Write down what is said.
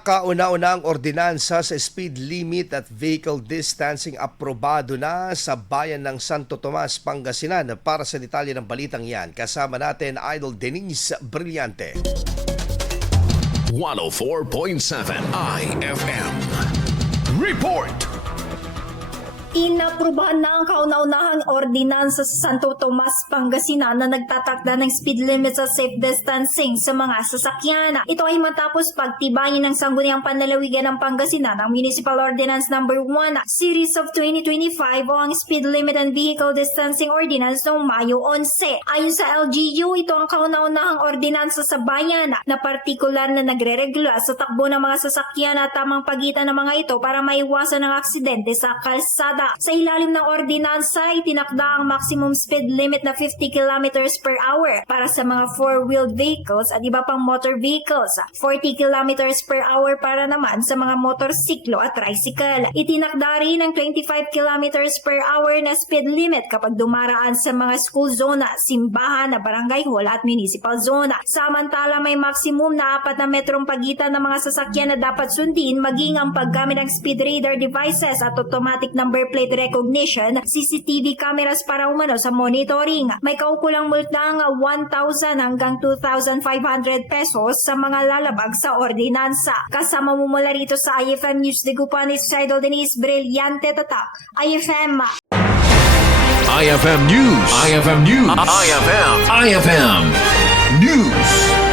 Kauna-una ang ordinansa sa speed limit at vehicle distancing aprobado na sa bayan ng Santo Tomas, Pangasinan. Para sa detalye ng balitang yan, kasama natin Idol Denise Brillante. 104.7 IFM Report. Inaprubahan na ang kauna-unahang ordinansa sa Santo Tomas, Pangasinan na nagtatakda ng speed limit sa safe distancing sa mga sasakyan. Ito ay matapos pagtibayin ng Sangguniang Panlalawigan ng Pangasinan ang Municipal Ordinance No. 1 Series of 2025 o ang Speed Limit and Vehicle Distancing Ordinance noong Mayo 11. Ayon sa LGU, ito ang kauna-unahang ordinansa sa bayan na partikular na nagre-regula sa takbo ng mga sasakyan at tamang pagitan ng mga ito para maiwasan ang aksidente sa kalsada. Sa ilalim ng ordinansa, itinakda ang maximum speed limit na 50 km per hour para sa mga four-wheeled vehicles at iba pang motor vehicles, 40 km per hour para naman sa mga motorsiklo at tricycle. Itinakda rin ang 25 km per hour na speed limit kapag dumaraan sa mga school zone, simbahan, barangay hall at municipal zone. Samantala, may maximum na 4 na metrong pagitan ng mga sasakyan na dapat sundin, maging ang paggamit ng speed radar devices at automatic number plate recognition, CCTV cameras para umano sa monitoring. May kaukulang multang 1,000 hanggang 2,500 pesos sa mga lalabag sa ordinansa. Kasama mo mula rito sa IFM News de Gupanis, Idol Denise Brillante, Tatak, IFM. IFM News. IFM News. IFM News.